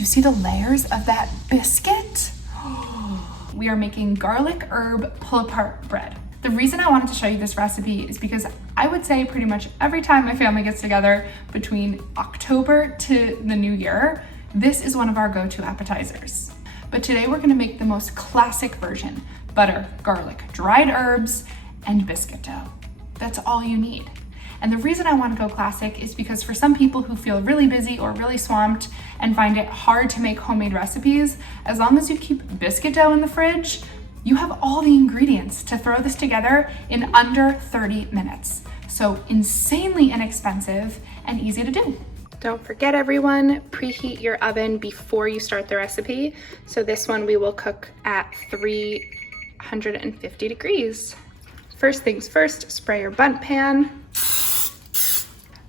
Do you see the layers of that biscuit? We are making garlic herb pull-apart bread. The reason I wanted to show you this recipe is because I would say pretty much every time my family gets together between October to the new year, this is one of our go-to appetizers. But today we're gonna make the most classic version: butter, garlic, dried herbs, and biscuit dough. That's all you need. And the reason I want to go classic is because for some people who feel really busy or really swamped and find it hard to make homemade recipes, as long as you keep biscuit dough in the fridge, you have all the ingredients to throw this together in under 30 minutes. So insanely inexpensive and easy to do. Don't forget, everyone, preheat your oven before you start the recipe. So this one we will cook at 350 degrees. First things first, spray your Bundt pan.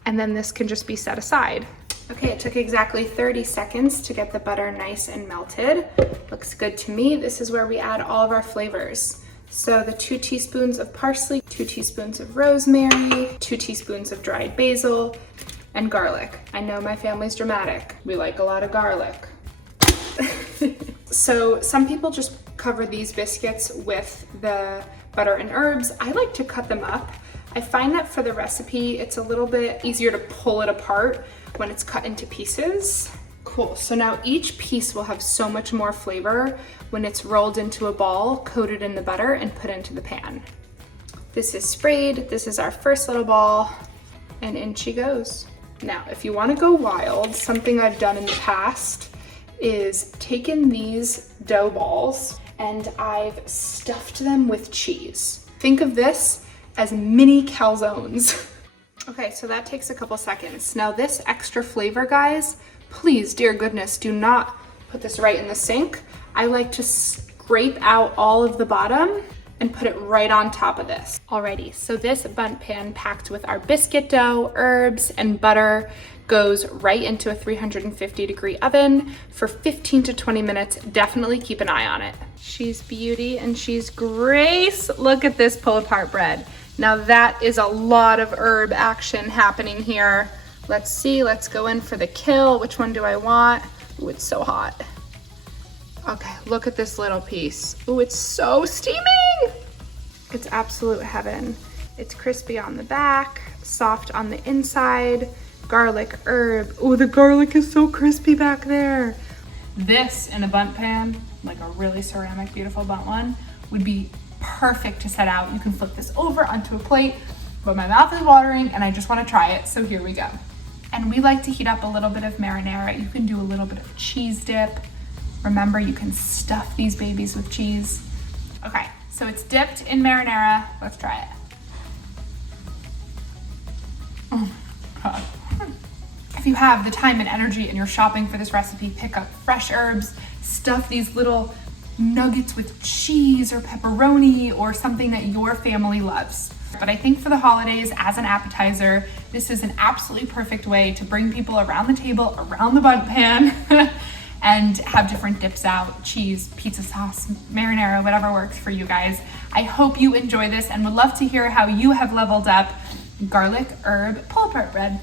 And then this can just be set aside. Okay, it took exactly 30 seconds to get the butter nice and melted. Looks good to me. This is where we add all of our flavors. So the 2 teaspoons of parsley, 2 teaspoons of rosemary, 2 teaspoons of dried basil, and garlic. I know my family's dramatic. We like a lot of garlic. So some people just cover these biscuits with the butter and herbs. I like to cut them up. I find that for the recipe, it's a little bit easier to pull it apart when it's cut into pieces. Cool, so now each piece will have so much more flavor when it's rolled into a ball, coated in the butter, and put into the pan. This is sprayed, this is our first little ball, and in she goes. Now, if you wanna go wild, something I've done in the past is taken these dough balls and I've stuffed them with cheese. Think of this as mini calzones. Okay, so that takes a couple seconds. Now this extra flavor, guys, please, dear goodness, do not put this right in the sink. I like to scrape out all of the bottom and put it right on top of this. Alrighty, so this Bundt pan packed with our biscuit dough, herbs, and butter goes right into a 350 degree oven for 15 to 20 minutes. Definitely keep an eye on it. She's beauty and she's grace. Look at this pull apart bread. Now that is a lot of herb action happening here. Let's see, let's go in for the kill. Which one do I want? Ooh, it's so hot. Okay, look at this little piece. Ooh, it's so steaming. It's absolute heaven. It's crispy on the back, soft on the inside, garlic, herb. Ooh, the garlic is so crispy back there. This in a Bundt pan, like a really ceramic, beautiful Bundt one, would be perfect to set out. You can flip this over onto a plate, but my mouth is watering and I just want to try it, so here we go. And we like to heat up a little bit of marinara. You can do a little bit of cheese dip. Remember, you can stuff these babies with cheese. Okay, so it's dipped in marinara. Let's try it. Oh God. If you have the time and energy and you're shopping for this recipe, pick up fresh herbs, stuff these little nuggets with cheese or pepperoni or something that your family loves. But I think for the holidays, as an appetizer, this is an absolutely perfect way to bring people around the table, around the Bundt pan, and have different dips out: cheese, pizza sauce, marinara, whatever works for you guys. I hope you enjoy this and would love to hear how you have leveled up garlic herb pull apart bread.